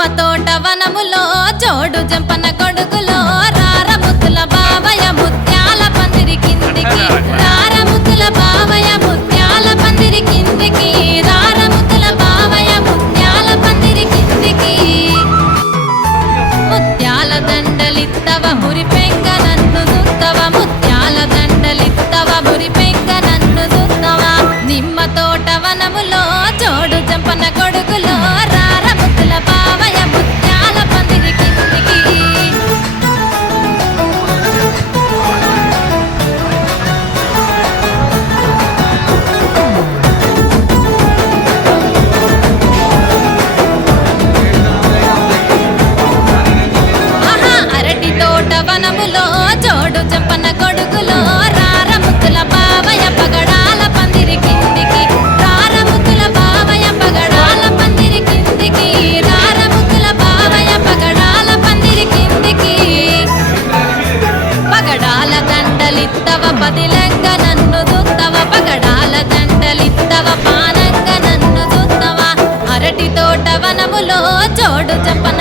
నిమ్మ తోట వనములో జోడు జంపన కొడుకులో రారముతుల బావయ ముత్యాల పందిరి కిందికి రారముతుల బావయ ముత్యాల పందిరి కిందికి రారముతుల బావయ ముత్యాల పందిరి కిందికి ముత్యాల దండలిత్తవ మురిపెంగ నన్ను దుత్తవ ముత్యాల దండలిత్తవ మురిపెంగ నన్ను దుత్తవ నిమ్మ తోట వనములో జోడు జంపన కొడుకులో రారముతుల బావయ ముత్యాల పందిరి కిందికి ఆహా అరటి తోట వనములో జోడు జంపన కొడుకులో రారముతుల బావయ పగడాల పందిరి కిందికి రారముతుల బావయ పగడాల పందిరి కిందికి రారముతుల బావయ పగడాల పందిరి కిందికి పగడాల దండలిత్తవ పదిలంగ నన్ను దుత్తవ పగడాల దండలిత్తవ పానంగ నన్ను దుత్తవ అరటి తోట వనములో జోడు జంపన